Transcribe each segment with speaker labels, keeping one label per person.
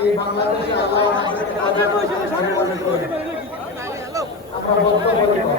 Speaker 1: এই বাংলাদেশে আল্লাহ। আমরা বলতে আল্লাহ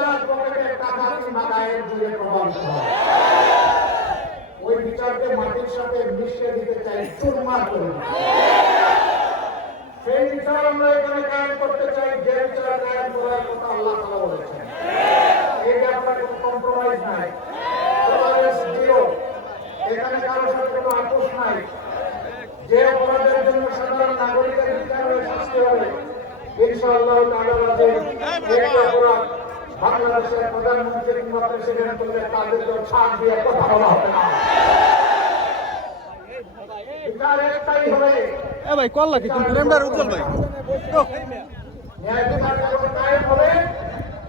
Speaker 1: বিচার পকেটে টাকা কিংবা গায়ের জুড়ে ওই বিচারকে মাটির সাথে মিশিয়ে দিতে চাই, চুরমার করে সেই বিচার আমরা এখানে কায়েম করতে চাই, যে বিচার কায়েম করার কথা আল্লাহ তাআলা বলেছেন। এই ব্যাপারে কোনো কম্প্রোমাইজ নাই। এখানে কারোর সাথে কোনো আপোষ নাই। যে অপরাধের জন্য সাধারণ নাগরিকের বিচার হয়ে শাস্তি হবে, ইনশাআল্লাহ তাআলা রাজি অপরাধ বাংলাদেশের প্রধানমন্ত্রী কিংবা প্রেসিডেন্ট করলে তাদেরকে ছাড় দিয়ে কথা বলা হবে না। একটাই হবে।
Speaker 2: এ ভাই কল লাগি তুমি? প্রেমদার উজ্জ্বল ভাই।
Speaker 1: ন্যায় বিচার যখন কায়েম হবে।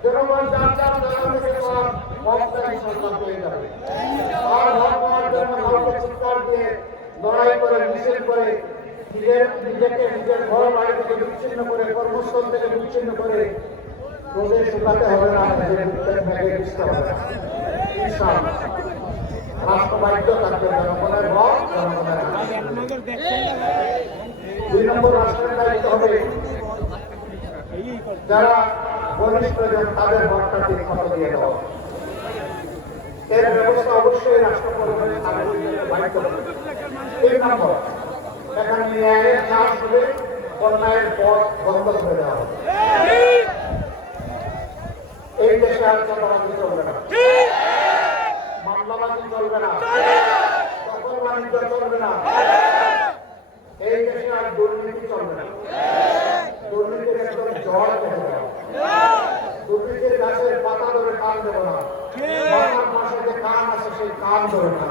Speaker 1: জনগণ যার যার জনগণকে সব মমতায় সরকার পেয়ে যাবে। আর ভোট পাওয়ার জন্য কাউকে চিৎকার দিয়ে লড়াই করে মিছিল করে নিজের নিজেকে নিজের ঘর বাড়ি থেকে বিচ্ছিন্ন করে কর্মস্থল থেকে বিচ্ছিন্ন করে রোদে শুকাতে হবে না নিজের বুকের ব্যাগে দিতে হবে না। অবশ্যই রাষ্ট্র ন্যায়ের চাষ হবে অন্যায়ের পথ বন্ধ করে দেওয়া হবে এই দেশে আর চাঁদাবাজি চলবে না মামলাবাজি চলবে না দখল বাণিজ্য চলবে না এই দেশে আর দুর্নীতি চলবে না দুর্নীতির একদম জড় দেখে যাও দুর্নীতির গাছের পাতা ধরে কান দেব না মাথার পাশে যে কান আছে সেই কান ধরে কান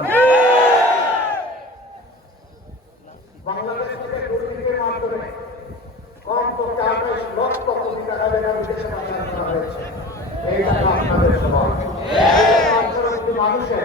Speaker 1: বাংলাদেশ থেকে দুর্নীতির মাধ্যমে কম পক্ষে আঠাইশ লক্ষ কোটি টাকা টাকা বিদেশে পাচার করা হয়েছে এই টাকা আপনাদের সবার অঞ্চলের মানুষের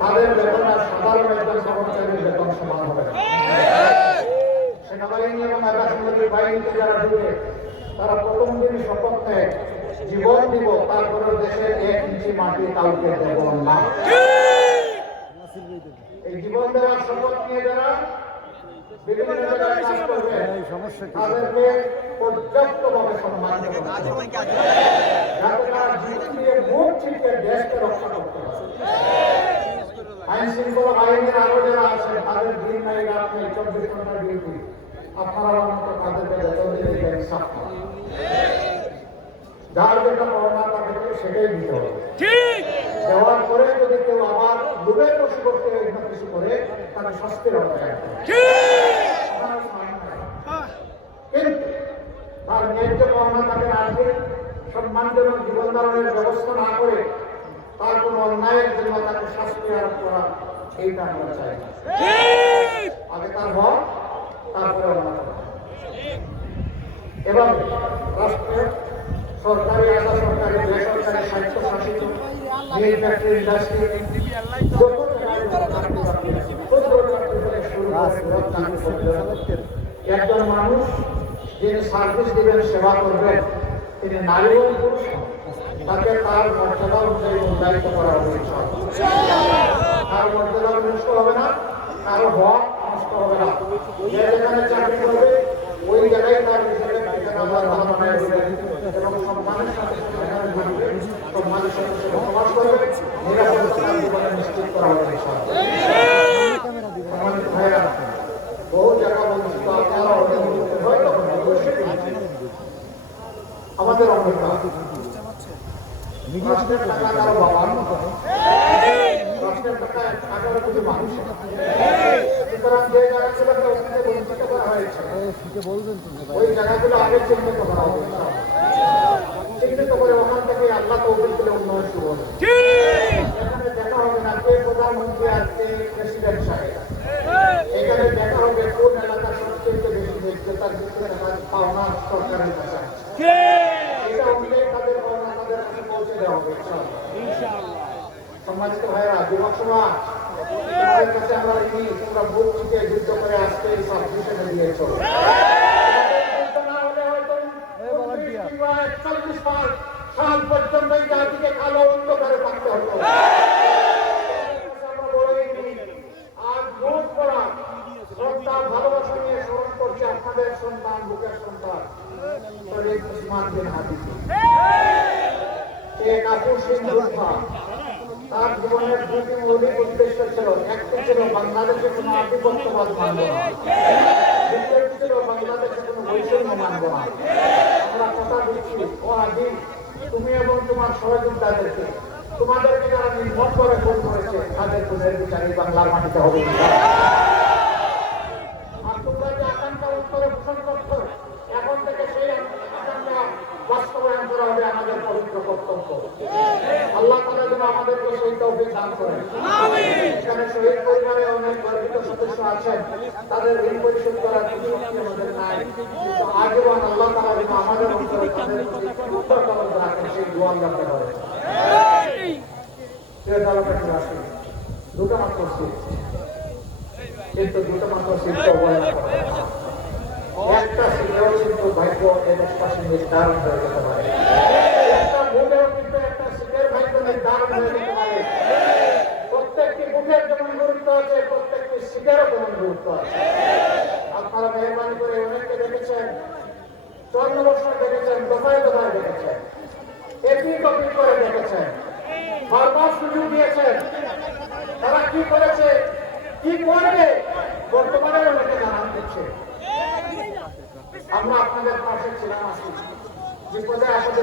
Speaker 1: তাদের বেতন আর সাধারণ একজন কর্মচারীর বেতন সমান হবে। সেনাবাহিনী এবং যারা ঢুকে, তারা প্রথম দিন শপথ নেয় জীবন দিব দেশের এক ইঞ্চি মাটি কাউকে দেব না। এই জীবন দেওয়ার শপথ নিয়ে যারা সম্মান যাতে আইন শৃঙ্খলা বাহিনীর আরও যারা আছে তাদের দিন নাই রাত নেই চব্বিশ ঘণ্টা ডিউটি আপনারা মতো তাদেরকে বেতন দিলে এটা ইনসাফ যার যেটা পাওনা তাকে সেটাই দিতে হবে। দেওয়ার পরে যদি কেউ আবার বসে করতে অন্য কিছু করে তাকে সমান না। কিন্তু তার ন্যায্য পাওনা তাকে রাখবে সম্মানজনক জীবন ধারণের ব্যবস্থা না করে তার কোনো অন্যায়ের জন্য তাকে শাস্তি আরোপ করা এইটা আমরা চাই। আগে তার হক তারপরে। এভাবে রাষ্ট্রের সরকারি আধা সরকারি বেসরকারি স্বায়ত্তশাসিত ফ্যাক্টরি ইন্ডাস্ট্রি একজন মানুষ যিনি সার্ভিস দিবেন সেবা করবেন তিনি নারী এবং পুরুষ। তাকে তার মর্যাদা অনুযায়ী মূল্যায়িত করা ইনশাআল্লাহ। তার মর্যাদা নষ্ট হবে না কারও হক নষ্ট হবে না। যে যেখানে চাকরি করবে, ওই জায়গায় তার নিজেকে করা বহু অনেক হয় অবশ্যই আমাদের অঙ্গীকার ওই জায়গাগুলো আগে চিহ্নিত করা হবে চিহ্নিত করে ওখান থেকে আল্লাহ তো দিলে উন্নয়ন শুরু হবে দেখা হবে প্রধানমন্ত্রী আর এখানে দেখা হবে পাওনা সরকারের আছে। এটা উল্লেখ তাদের পাওনা তাদের কাছে পৌঁছে দেওয়া হবে। সম্মানিত ভাইরা যুবক সমাজ তোমাদের কাছে আমরা ঋণী তোমরা বুক থেকে যুদ্ধ করে আজকে এই সাবমিশনে দিয়েছ। সাল না হলে হয়তো উনত্রিশ কিংবা একচল্লিশ পাঁচ সাল পর্যন্ত এই জাতিকে কালো অন্ধকারে থাকতে হতো আমরা বড়ই ঋণী। আজ ভোট করা শ্রদ্ধা ভালোবাসা নিয়ে স্মরণ করছে আপনাদের সন্তান বুকের সন্তান শরীফ উসমান বিন হাবিব এক আপুর সিন্ধুফা তার জীবনের দুটি মৌলিক উদ্দেশ্য ছিল একটি ছিল বাংলাদেশে কোনো মানব না বাংলাদেশে কোনো বৈষম্য মানব না। আমরা কথা দিচ্ছি ও আদি তুমি এবং তোমার সহযোদ্ধাদেরকে তোমাদেরকে যারা নির্ভর করে ফোন করেছে তাদের খুনের বিচার বাংলার মাটিতে হবে। আর তোমরা যে আকাঙ্ক্ষা উত্তরে পোষণ করছ এখন থেকে সেই আকাঙ্ক্ষা বাস্তবায়ন করা হবে আমাদের পবিত্র কর্তব্য। আল্লাহ তালা যেন আমাদেরকে সেই তৌফিক দান করেন। এখানে শহীদ আছেন তাদের ঋণ পরিশোধ করার কোনো শক্তি আমাদের নাই। কিন্তু আজীবন আল্লাহ তালা যেন আমাদের অন্তরে তাদের উত্তর কলম রাখেন সেই দোয়া আমরা করে প্রিয় দালাপাটি আসি দুটো মাত্র সিট কিন্তু দুটো মাত্র সিট তো। একটা সিটেও কিন্তু ভাগ্য এই দেশবাসী নির্ধারণ হয়ে যেতে পারে একটা ভোটেও কিন্তু একটা সিটের ভাগ্য নির্ধারণ হয়ে যেতে পারে প্রত্যেকটি ভোটের যেমন গুরুত্ব আছে সিটেরও তেমন গুরুত্ব আছে আপনারা মেহরবানি করে অনেককে দেখেছেন চন্দ্র বছর দেখেছেন, দফায় দফায় দেখেছেন। একই কপি করে দেখেছেন। বারবার সুযোগ দিয়েছেন। তারা কি করেছে, কি করবে, বর্তমানে অনেকে জানান দিচ্ছে। আমরা আপনাদের পাশে ছিলাম আছি। বিপদে আপদে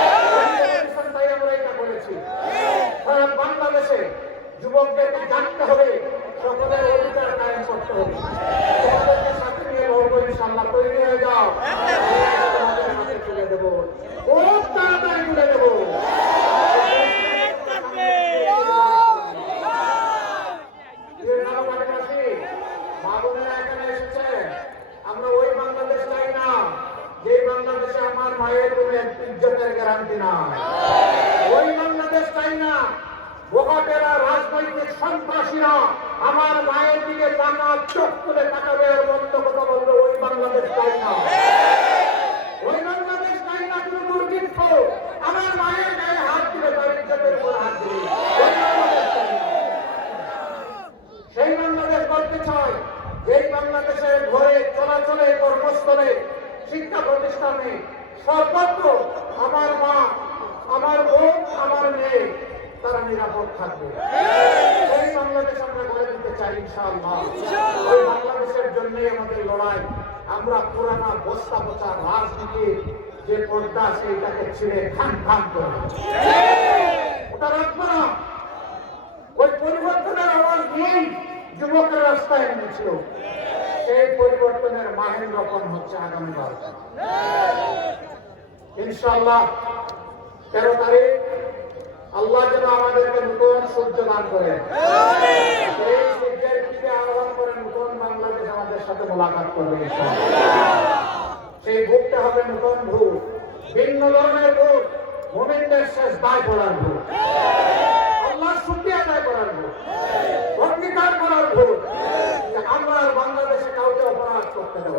Speaker 1: যুবকদেরকে জানতে হবে সকলের অধিকার কায়েম করতে হবে তোমাদেরকে সাথে নিয়ে লড়বো ইনশাল্লাহ তৈরি হয়ে যাও তোমাদের হাতে তুলে দেবো খুব তাড়াতাড়ি তুলে দেবো আমরা ওই বাংলাদেশ চাই না যে বাংলাদেশে আমার মায়ের কোনো ইজ্জতের গ্যারান্টি না ওই বাংলাদেশ চাই না বোকাটেরা রাজনৈতিক সন্ত্রাসীরা আমার মায়ের দিকে টাকা চোখ তুলে তাকাবে আর বন্ধ কথা বলবে ওই বাংলাদেশ চাই না ওই বাংলাদেশ চাই না কোনো দুর্বৃত্ত আমার মায়ের গায়ে হাত দিলে তার ইজ্জতের উপর হাত দিলে ওই বাংলাদেশ চাই না। সেই বাংলাদেশ করতে চাই যেই বাংলাদেশের ঘরে চলাচলে কর্মস্থলে শিক্ষা প্রতিষ্ঠানে সর্বত্র আমার মা আমার বোন আমার মেয়ে তারা নিরাপদ থাকবে সেই বাংলাদেশ আমরা ইনশাআল্লাহ বাংলাদেশের জন্যই আমাদের লড়াই। আমরা পুরানা বস্তা পচা রাজনীতির যে পর্দা সেইটাকে ছিঁড়ে খান খান করব ওটা রাখব না। ওই পরিবর্তনের আওয়াজ নিয়েই যুবকের রাস্তায় এনেছিল সেই পরিবর্তনের মাহের রোপণ হচ্ছে আগামীবার ইনশাল্লাহ তেরো তারিখ আল্লাহ যেন আমাদেরকে নতুন সূর্য দান করেন। সেই আহ্বান করে নতুন বাংলাদেশ আমাদের সাথে মোলাকাত করবে সেই ভোটটা হবে নতুন ভোট। ভিন্ন ধরনের ভোট মোমেন্টের শেষ দায় করার ভোট। আল্লাহ শুক্রিয়া আদায় করার ভোট। অঙ্গীকার করার ভোট। আমরা আর বাংলাদেশে কাউকে অপরাধ করতে দেব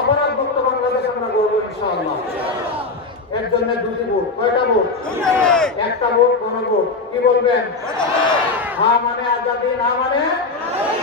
Speaker 1: অপরাধ মুক্ত বাংলাদেশ আমরা গড়বো ইনশাআল্লাহ। এর জন্য দুটি ভোট। কয়টা ভোট? একটা ভোট কোন ভোট। কি বলবেন? হা মানে আজাদি না মানে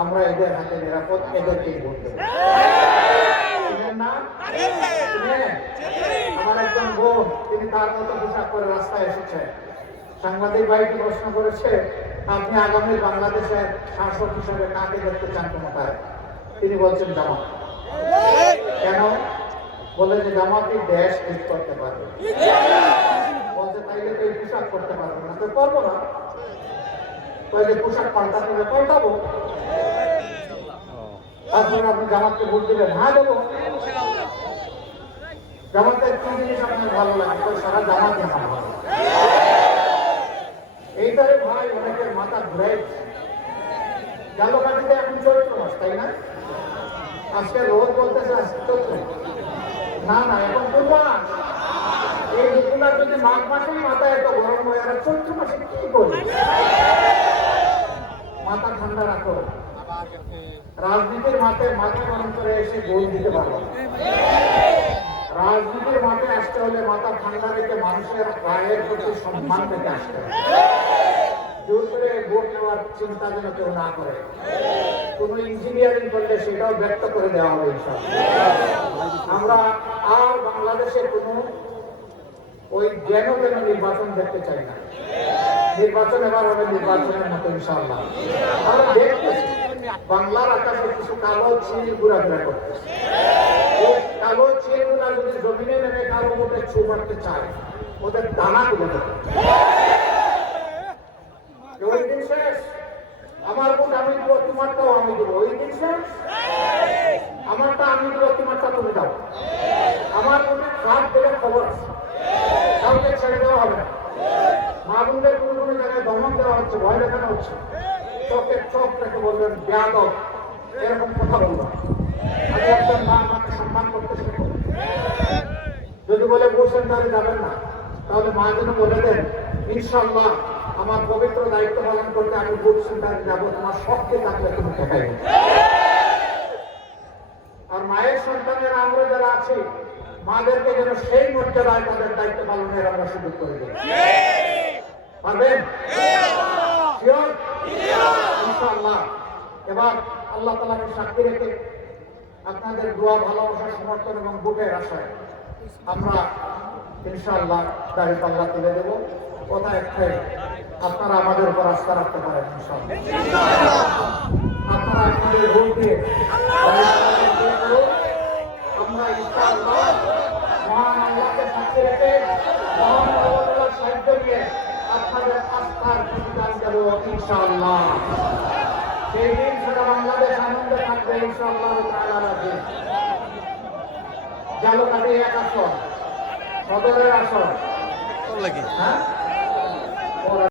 Speaker 1: আমরা এদের হাতে নিরাপদ এদেরকেই ভোট দেবো। চিনেন না চিনেন? আমার একজন বোন তিনি তার মতো পোশাক করে রাস্তায় এসেছে। সাংবাদিক ভাইকে প্রশ্ন করেছে আপনি আগামী বাংলাদেশের শাসক হিসেবে কাকে দেখতে চান ক্ষমতায় তিনি বলছেন জামাত। কেন? বলে যে জামাতই দেশ ঠিক করতে পারবে। বলছে তাইলে তো এই পোশাক করতে পারব না। তো করব না। যে পোশাক পাল্টাতে হবে পাল্টাবো তারপরে আপনি জামাতকে ভোট দেবেন হ্যাঁ দেবো। জামাতের কি জিনিস আপনার ভালো লাগে সারা জামাত আমার ভালো। এইটারে ভাই, অনেকের মাথা ঘুরাই গেল কাটিতে এখন চৈত্র মাস তাই না? আজকে রোদ বলতেছে, আজকে চৈত্র না না, এখন কোন মাস এই ঋতুটা যদি মাঘ মাসেই মাথা এত গরম হয়, আর চৈত্র মাসে কি করি মাথা ঠান্ডা রাখো রাজনীতির মাঠে মাথা গরম করে এসে গোল দিতে পারব না। রাজনীতির মাঠে আসতে হলে মাথা ঠান্ডা রেখে মানুষের রায়ের প্রতি সম্মান পেতে আসতে করে ভোট নেওয়ার চিন্তা যেন কেউ না করে কোন ইঞ্জিনিয়ারিং করলে সেটাও ব্যক্ত করে দেওয়া হবে ইনশাআল্লাহ। আমরা আর বাংলাদেশে কোনো ওই যেন যেন নির্বাচন দেখতে চাই না নির্বাচন, এবার হবে নির্বাচনের মতো ইনশাআল্লাহ। আমরা দেখতেছি বাংলার আকাশে কিছু কালো চিল ঘোরাফেরা করতেছে। কালো চিলগুলা যদি জমিনে নেমে কারও মধ্যে ছু মারতে চায়, ওদের দানা দেবে। ওই শেষ। আমার ভোট আমি দিব, তোমারটাও আমি দিব। ওই দিন শেষ। আমারটা আমি দিব, তোমারটা তুমি দাও। আমার ভোটে কাজ দেবে খবর আছে? কাউকে ছেড়ে দেওয়া হবে না। মা বোনদের কোনো কোনো জায়গায় দমন দেওয়া হচ্ছে, ভয় দেখানো হচ্ছে। চোখে চোখ রেখে বলবেন, ব্যাদব। এরকম কথা বলবা আমি একজন মা আমাকে সম্মান করতে যদি বলে ভোট সেন্টারে যাবেন না। তাহলে মা যেন বলে দেন ইনশাল্লাহ আমার পবিত্র দায়িত্ব পালন করতে আমি ভোট সেন্টারে যাব। তোমার শক্তি থাকলে তুমি দেখাই আর মায়ের সন্তানের আমরা যারা আছি, মাদেরকে যেন সেই মর্যাদায় তাদের দায়িত্ব পালনের আমরা সুযোগ করে দিই। পারবেন? ইনশাআল্লাহ এবার আল্লাহ তালাকে সাক্ষী রেখে আপনাদের দোয়া ভালোবাসা সমর্থন এবং বুকের আশায় আমরা ইনশাআল্লাহ দাঁড়িয়ে পাল্লা তুলে দেব কথা একটাই আপনারা আমাদের উপর আস্থা রাখতে পারেন ইনশাআল্লাহ আপনারা আপনাদের ভোট দিয়ে। আমরা ইনশাআল্লাহ মহান আল্লাহকে সাক্ষী রেখে মহান আল্লাহ সাহায্য নিয়ে আপনাদের আস্থার প্রতিদান দেব ইনশাআল্লাহ। সেই দিন সেটা বাংলাদেশ আনন্দে থাকবে ইনশাআল্লাহ তাআলা রাজি জালকাঠি এক আসন সদরের আসন।
Speaker 2: কল্লা
Speaker 1: হ্যাঁ?